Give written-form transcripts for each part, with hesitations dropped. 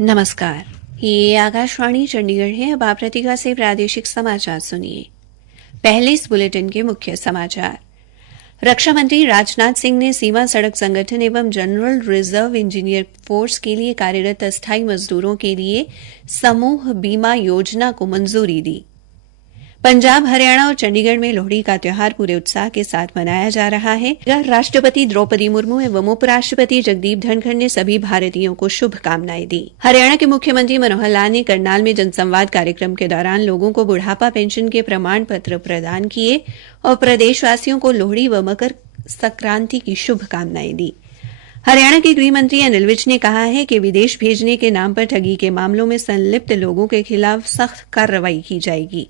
नमस्कार, ये आकाशवाणी चंडीगढ़ है। अब आप रतिका से प्रादेशिक समाचार सुनिए। पहले इस बुलेटिन के मुख्य समाचार। रक्षा मंत्री राजनाथ सिंह ने सीमा सड़क संगठन एवं जनरल रिजर्व इंजीनियर फोर्स के लिए कार्यरत अस्थायी मजदूरों के लिए समूह बीमा योजना को मंजूरी दी। पंजाब, हरियाणा और चंडीगढ़ में लोहड़ी का त्यौहार पूरे उत्साह के साथ मनाया जा रहा है। राष्ट्रपति द्रौपदी मुर्मू एवं उपराष्ट्रपति जगदीप धनखड़ ने सभी भारतीयों को शुभकामनाएं दी। हरियाणा के मुख्यमंत्री मनोहर लाल ने करनाल में जनसंवाद कार्यक्रम के दौरान लोगों को बुढ़ापा पेंशन के प्रमाण पत्र प्रदान किए और प्रदेशवासियों को लोहड़ी व मकर संक्रांति की शुभकामनाएं दी। हरियाणा के गृह मंत्री अनिल विज ने कहा है कि विदेश भेजने के नाम पर ठगी के मामलों में संलिप्त लोगों के खिलाफ सख्त कार्रवाई की जाएगी।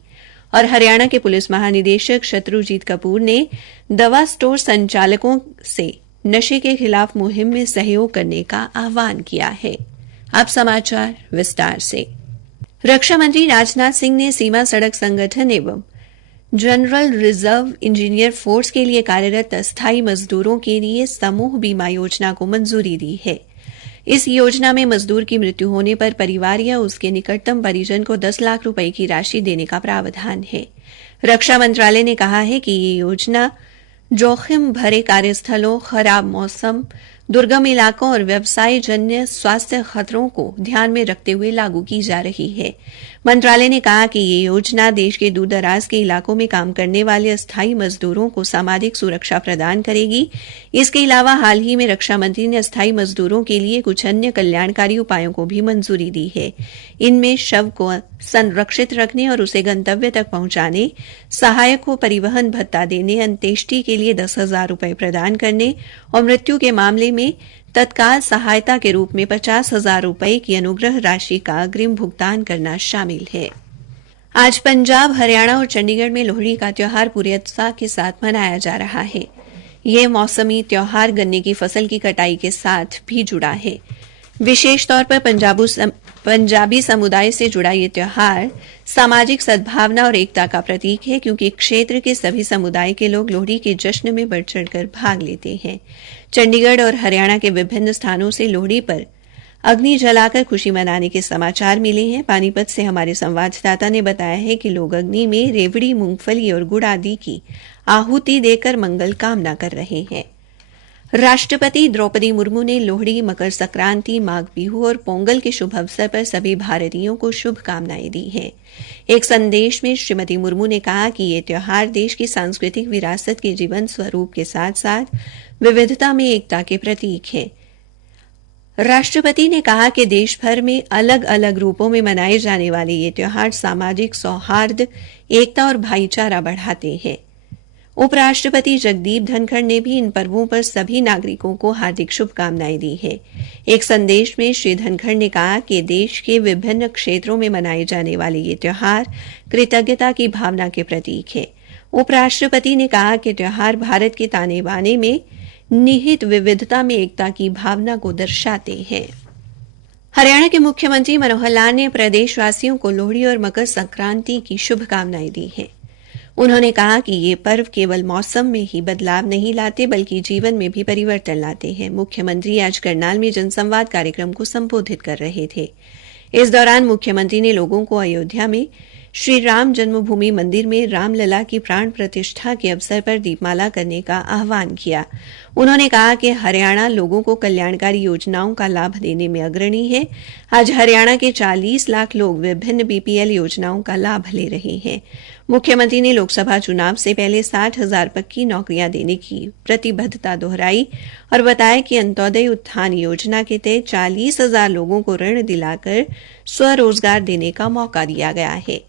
और हरियाणा के पुलिस महानिदेशक शत्रुजीत कपूर ने दवा स्टोर संचालकों से नशे के खिलाफ मुहिम में सहयोग करने का आह्वान किया है। अब समाचार विस्तार से। रक्षा मंत्री राजनाथ सिंह ने सीमा सड़क संगठन एवं जनरल रिजर्व इंजीनियर फोर्स के लिए कार्यरत अस्थायी मजदूरों के लिए समूह बीमा योजना को मंजूरी दी है। इस योजना में मजदूर की मृत्यु होने पर परिवार या उसके निकटतम परिजन को 10 लाख रुपए की राशि देने का प्रावधान है। रक्षा मंत्रालय ने कहा है कि ये योजना जोखिम भरे कार्यस्थलों, खराब मौसम, दुर्गम इलाकों और व्यवसाय जन्य स्वास्थ्य खतरों को ध्यान में रखते हुए लागू की जा रही है। मंत्रालय ने कहा कि ये योजना देश के दूर-दराज के इलाकों में काम करने वाले अस्थायी मजदूरों को सामाजिक सुरक्षा प्रदान करेगी। इसके अलावा हाल ही में रक्षा मंत्री ने अस्थायी मजदूरों के लिए कुछ अन्य कल्याणकारी उपायों को भी मंजूरी दी है। इनमें शव को संरक्षित रखने और उसे गंतव्य तक पहुंचाने, सहायक को परिवहन भत्ता देने, अंत्येष्टि के लिए 10,000 रुपए प्रदान करने और मृत्यु के मामले में तत्काल सहायता के रूप में 50,000 रुपए की अनुग्रह राशि का अग्रिम भुगतान करना शामिल है। आज पंजाब, हरियाणा और चंडीगढ़ में लोहड़ी का त्यौहार पूरे उत्साह के साथ मनाया जा रहा है। यह मौसमी त्यौहार गन्ने की फसल की कटाई के साथ भी जुड़ा है। विशेष तौर पर पंजाबी समुदाय से जुड़ा यह त्यौहार सामाजिक सद्भावना और एकता का प्रतीक है, क्योंकि क्षेत्र के सभी समुदाय के लोग लोहड़ी के जश्न में बढ़ चढ़कर भाग लेते हैं। चंडीगढ़ और हरियाणा के विभिन्न स्थानों से लोहड़ी पर अग्नि जलाकर खुशी मनाने के समाचार मिले हैं। पानीपत से हमारे संवाददाता ने बताया है कि लोग अग्नि में रेवड़ी, मूंगफली और गुड़ आदि की आहुति देकर मंगल कामना कर रहे हैं। राष्ट्रपति द्रौपदी मुर्मू ने लोहड़ी, मकर संक्रांति, माघ बिहू और पोंगल के शुभ अवसर पर सभी भारतीयों को शुभकामनाएं दी हैं। एक संदेश में श्रीमती मुर्मू ने कहा कि ये त्यौहार देश की सांस्कृतिक विरासत के जीवन स्वरूप के साथ साथ विविधता में एकता के प्रतीक है। राष्ट्रपति ने कहा कि देश भर में अलग अलग रूपों में मनाए जाने वाले ये त्यौहार सामाजिक सौहार्द, एकता और भाईचारा बढ़ाते हैं। उपराष्ट्रपति जगदीप धनखड़ ने भी इन पर्वों पर सभी नागरिकों को हार्दिक शुभकामनाएं दी है। एक संदेश में श्री धनखड़ ने कहा कि देश के विभिन्न क्षेत्रों में मनाए जाने वाले ये त्यौहार कृतज्ञता की भावना के प्रतीक है। उपराष्ट्रपति ने कहा कि त्यौहार भारत के ताने बाने में निहित विविधता में एकता की भावना को दर्शाते हैं। हरियाणा के मुख्यमंत्री मनोहर लाल ने प्रदेशवासियों को लोहड़ी और मकर संक्रांति की शुभकामनाएं दी हैं। उन्होंने कहा कि ये पर्व केवल मौसम में ही बदलाव नहीं लाते, बल्कि जीवन में भी परिवर्तन लाते हैं। मुख्यमंत्री आज करनाल में जनसंवाद कार्यक्रम को संबोधित कर रहे थे। इस दौरान मुख्यमंत्री ने लोगों को अयोध्या में श्री राम जन्मभूमि मंदिर में रामलला की प्राण प्रतिष्ठा के अवसर पर दीपमाला करने का आह्वान किया। उन्होंने कहा कि हरियाणा लोगों को कल्याणकारी योजनाओं का लाभ देने में अग्रणी है। आज हरियाणा के 40 लाख लोग विभिन्न बीपीएल योजनाओं का लाभ ले रहे हैं। मुख्यमंत्री ने लोकसभा चुनाव से पहले 60,000 पक्की नौकरियां देने की प्रतिबद्धता दोहराई और बताया कि अंत्योदय उत्थान योजना के तहत 40,000 लोगों को ऋण दिलाकर स्वरोजगार देने का मौका दिया गया है।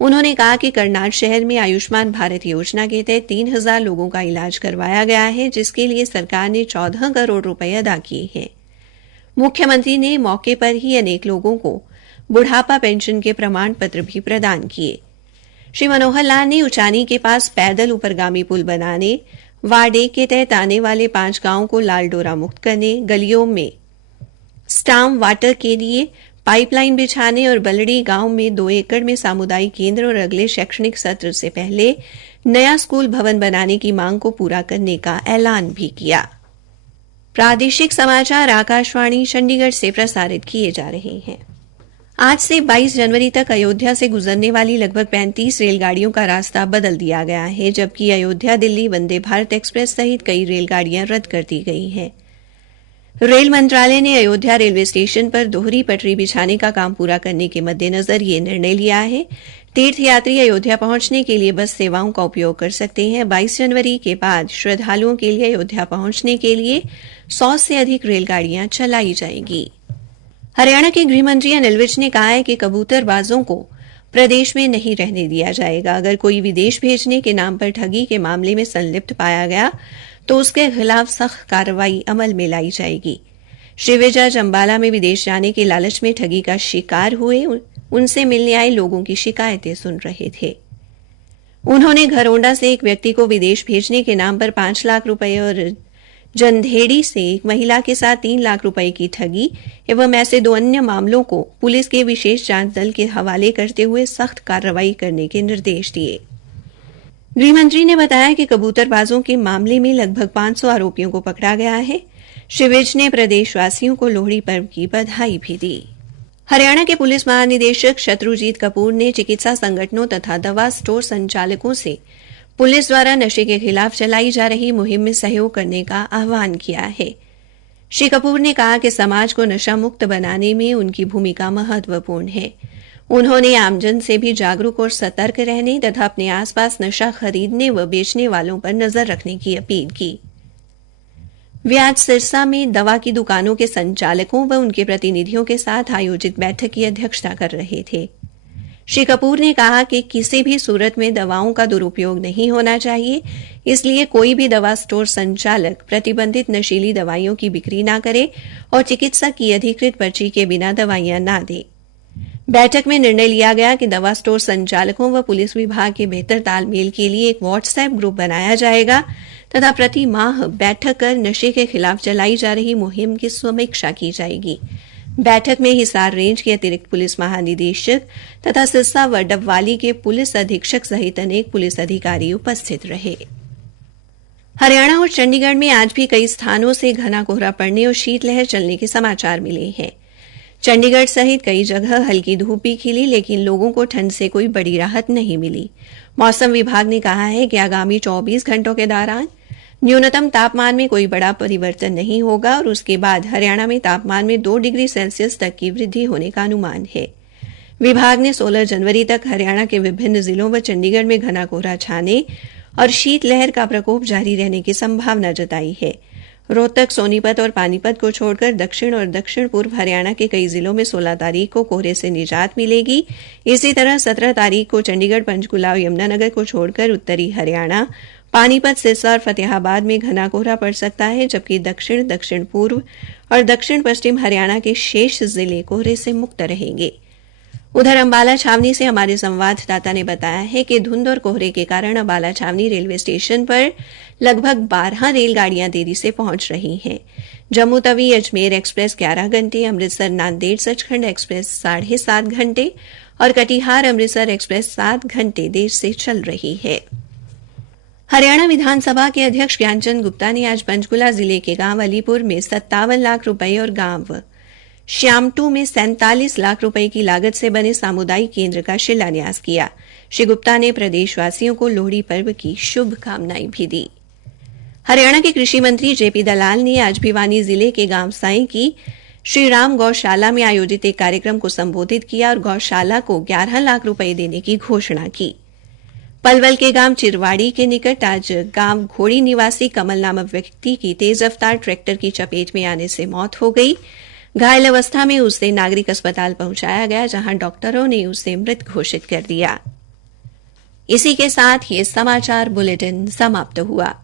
उन्होंने कहा कि करनाल शहर में आयुष्मान भारत योजना के तहत 3,000 लोगों का इलाज करवाया गया है, जिसके लिए सरकार ने 14 करोड़ रुपए अदा किए हैं। मुख्यमंत्री ने मौके पर ही अनेक लोगों को बुढ़ापा पेंशन के प्रमाण पत्र भी प्रदान किए। श्री मनोहर लाल ने उचानी के पास पैदल ऊपरगामी पुल बनाने, वार्ड 1 के तहत आने वाले 5 गांवों को लाल डोरा मुक्त करने, गलियों में स्टार्म वाटर के लिए पाइपलाइन बिछाने और बलड़ी गांव में 2 एकड़ में सामुदायिक केंद्र और अगले शैक्षणिक सत्र से पहले नया स्कूल भवन बनाने की मांग को पूरा करने का ऐलान भी किया। प्रादेशिक समाचार आकाशवाणी चंडीगढ़ से प्रसारित किए जा रहे हैं। आज से 22 जनवरी तक अयोध्या से गुजरने वाली लगभग 35 रेलगाड़ियों का रास्ता बदल दिया गया है, जबकि अयोध्या दिल्ली वंदे भारत एक्सप्रेस सहित कई रेलगाड़ियां रद्द कर दी गई हैं। रेल मंत्रालय ने अयोध्या रेलवे स्टेशन पर दोहरी पटरी बिछाने का काम पूरा करने के मद्देनजर यह निर्णय लिया है। तीर्थयात्री अयोध्या पहुंचने के लिए बस सेवाओं का उपयोग कर सकते हैं। 22 जनवरी के बाद श्रद्धालुओं के लिए अयोध्या पहुंचने के लिए 100 से अधिक रेलगाड़ियां चलाई जाएंगी। हरियाणा के गृह मंत्री अनिल विज ने कहा है कि कबूतरबाजों को प्रदेश में नहीं रहने दिया जाएगा। अगर कोई विदेश भेजने के नाम पर ठगी के मामले में संलिप्त पाया गया तो उसके खिलाफ सख्त कार्रवाई अमल में लाई जाएगी। श्री विज आज अंबाला में विदेश जाने के लालच में ठगी का शिकार हुए उनसे मिलने आए लोगों की शिकायतें सुन रहे थे। उन्होंने घरौंडा से एक व्यक्ति को विदेश भेजने के नाम पर 5 लाख रुपए और जंधेड़ी से एक महिला के साथ 3 लाख रुपए की ठगी एवं ऐसे 2 अन्य मामलों को पुलिस के विशेष जांच दल के हवाले करते हुए सख्त कार्रवाई करने के निर्देश दिए। गृहमंत्री ने बताया कि कबूतरबाजों के मामले में लगभग 500 आरोपियों को पकड़ा गया है। श्री विज ने प्रदेशवासियों को लोहड़ी पर्व की बधाई भी दी। हरियाणा के पुलिस महानिदेशक शत्रुजीत कपूर ने चिकित्सा संगठनों तथा दवा स्टोर संचालकों से पुलिस द्वारा नशे के खिलाफ चलाई जा रही मुहिम में सहयोग करने का आह्वान किया है। श्री कपूर ने कहा कि समाज को नशा मुक्त बनाने में उनकी भूमिका महत्वपूर्ण है। उन्होंने आमजन से भी जागरूक और सतर्क रहने तथा अपने आसपास नशा खरीदने व बेचने वालों पर नजर रखने की अपील की। वे आज सिरसा में दवा की दुकानों के संचालकों व उनके प्रतिनिधियों के साथ आयोजित बैठक की अध्यक्षता कर रहे थे। श्री कपूर ने कहा कि किसी भी सूरत में दवाओं का दुरुपयोग नहीं होना चाहिए, इसलिए कोई भी दवा स्टोर संचालक प्रतिबंधित नशीली दवाइयों की बिक्री न करे और चिकित्सक की अधिकृत पर्ची के बिना दवाइयां न दे। बैठक में निर्णय लिया गया कि दवा स्टोर संचालकों व पुलिस विभाग के बेहतर तालमेल के लिए एक व्हाट्सएप ग्रुप बनाया जाएगा तथा प्रति माह बैठक कर नशे के खिलाफ चलाई जा रही मुहिम की समीक्षा की जाएगी। बैठक में हिसार रेंज के अतिरिक्त पुलिस महानिदेशक तथा सिरसा व डबवाली के पुलिस अधीक्षक सहित अनेक पुलिस अधिकारी उपस्थित रहे। हरियाणा और चंडीगढ़ में आज भी कई स्थानों से घना कोहरा पड़ने और शीतलहर चलने के समाचार मिले हैं। चंडीगढ़ सहित कई जगह हल्की धूप भी खिली, लेकिन लोगों को ठंड से कोई बड़ी राहत नहीं मिली। मौसम विभाग ने कहा है कि आगामी 24 घंटों के दौरान न्यूनतम तापमान में कोई बड़ा परिवर्तन नहीं होगा और उसके बाद हरियाणा में तापमान में 2 डिग्री सेल्सियस तक की वृद्धि होने का अनुमान है। विभाग ने 16 जनवरी तक हरियाणा के विभिन्न जिलों व चंडीगढ़ में घना कोहरा छाने और शीतलहर का प्रकोप जारी रहने की संभावना जताई है। रोहतक, सोनीपत और पानीपत को छोड़कर दक्षिण और दक्षिण पूर्व हरियाणा के कई जिलों में 16 तारीख को कोहरे से निजात मिलेगी। इसी तरह 17 तारीख को चंडीगढ़, पंचकुला और यमुनानगर को छोड़कर उत्तरी हरियाणा, पानीपत, सिरसा और फतेहाबाद में घना कोहरा पड़ सकता है, जबकि दक्षिण, दक्षिण पूर्व और दक्षिण पश्चिम हरियाणा के शेष जिले कोहरे से मुक्त रहेंगे। उधर अंबाला छावनी से हमारे संवाददाता ने बताया है कि धुंध और कोहरे के कारण अंबाला छावनी रेलवे स्टेशन पर लगभग 12 रेलगाड़ियां देरी से पहुंच रही हैं। जम्मू तवी अजमेर एक्सप्रेस 11 घंटे, अमृतसर नांदेड़ सचखंड एक्सप्रेस 7.5 घंटे और कटिहार अमृतसर एक्सप्रेस 7 घंटे देर से चल रही है। हरियाणा विधानसभा के अध्यक्ष ज्ञानचंद गुप्ता ने आज पंचकुला जिले के गांव अलीपुर में 57 लाख रुपए और गांव श्यामटू में 47 लाख रुपए की लागत से बने सामुदायिक केंद्र का शिलान्यास किया। श्री गुप्ता ने प्रदेशवासियों को लोहड़ी पर्व की शुभकामनाएं भी दी। हरियाणा के कृषि मंत्री जेपी दलाल ने आज भिवानी जिले के गांव साई की श्री राम गौशाला में आयोजित एक कार्यक्रम को संबोधित किया और गौशाला को 11 लाख रुपए देने की घोषणा की। पलवल के गांव चिरवाड़ी के निकट आज गांव घोड़ी निवासी कमल नामक व्यक्ति की तेज रफ्तार ट्रैक्टर की चपेट में आने से मौत हो गई। घायल अवस्था में उसे नागरिक अस्पताल पहुंचाया गया, जहां डॉक्टरों ने उसे मृत घोषित कर दिया। इसी के साथ ये समाचार बुलेटिन समाप्त हुआ।